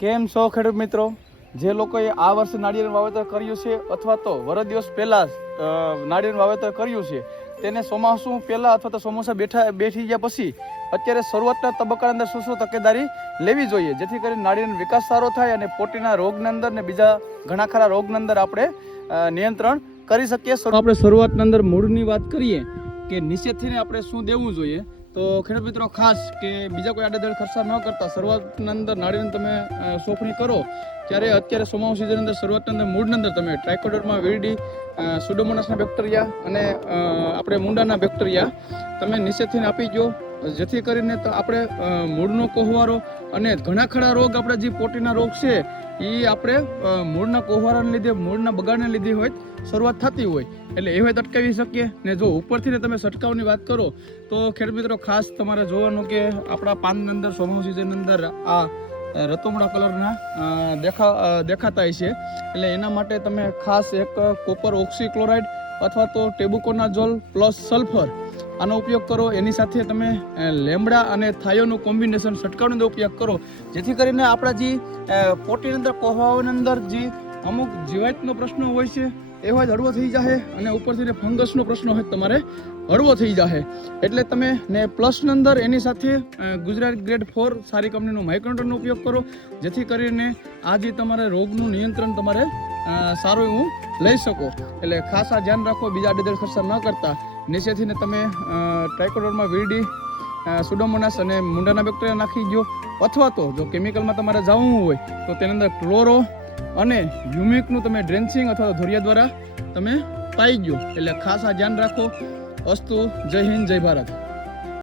કેમ છો ખેડૂત મિત્રો? જે લોકોએ આ વર્ષે નાળિયેરનું વાવેતર કર્યું છે અથવા તો વરસ દિવસ પહેલાં નાળિયેરનું વાવેતર કર્યું છે તેને ચોમાસું પહેલાં અથવા તો ચોમાસા બેઠી ગયા પછી અત્યારે શરૂઆતના તબક્કાની અંદર શું તકેદારી લેવી જોઈએ, જેથી કરીને નાળિયેરનો વિકાસ સારો થાય અને પોટીના રોગની અંદર ને બીજા ઘણા ખરા રોગની અંદર આપણે નિયંત્રણ કરી શકીએ. આપણે શરૂઆતની અંદર મૂળની વાત કરીએ કે નીચેથી આપણે શું દેવું જોઈએ, તો ખેડૂત મિત્રો ખાસ કે બીજા કોઈ આડેધડ ખર્ચા ન કરતા શરૂઆતની અંદર નાળિયેરની તમે સોંપણી કરો ત્યારે અત્યારે ચોમાસું સિઝનની અંદર શરૂઆતની અંદર મૂળની અંદર તમે ટ્રાઇકોડર્મા વિરિડી, સુડોમોનાસના બેક્ટેરિયા અને આપણે મુંડાના બેક્ટેરિયા તમે નીચેથી આપી દો, જેથી કરીને તો આપણે મૂળનો કોહવારો અને ઘણા ખરા રોગ આપણે જે પોટીના રોગ છે એ આપણે મૂળના કોહવારાને લીધે મૂળના બગાડને લીધે હોય શરૂઆત થતી હોય એટલે એ હોય અટકાવી શકીએ. ને જો ઉપરથી તમે છંટકાવની વાત કરો તો ખેડૂત મિત્રો ખાસ તમારે જોવાનું કે આપણા પાનની અંદર ચોમાસું સિઝનની અંદર આ રતુમડા કલરના દેખાતા હોય છે, એટલે એના માટે તમે ખાસ એક કોપર ઓક્સીક્લોરાઇડ અથવા તો ટેબુકોનાઝોલ પ્લસ સલ્ફર આનો ઉપયોગ કરો. એની સાથે તમે લેમડા અને થાયોનું કોમ્બિનેશન છંટકાવનો ઉપયોગ કરો, જેથી કરીને આપણા જે પોટીની અંદર કોહવાઓની અંદર જે અમુક જીવાતનો પ્રશ્ન હોય છે એ હોય હળવો થઈ જાય અને ઉપરથી ફંગસનો પ્રશ્ન હોય તમારે હળવો થઈ જાય. એટલે તમે ને પ્લસની અંદર એની સાથે ગુજરાત ગ્રેડ 4 સારી કંપનીનું માઇક્રોન્ટરનો ઉપયોગ કરો, જેથી કરીને આ જે તમારે રોગનું નિયંત્રણ તમારે સારું એવું લઈ શકો. એટલે ખાસ આ ધ્યાન રાખો, બીજા આડેધડ ખર્ચા ન કરતા નીચેથી તમે ટ્રાઇકોડર્મા વિરિડી, સુડોમોનાસ અને મુંડાના બેક્ટેરિયા નાખી દો, અથવા તો જો કેમિકલમાં તમારે જવું હોય તો તેની અંદર ક્લોરો અને હ્યુમિકનું તમે ડ્રેન્ચિંગ અથવા તો ધોરિયા દ્વારા તમે પાઈ ગયો. એટલે ખાસ આ ધ્યાન રાખો. અસ્તુ. જય હિન્દ, જય ભારત.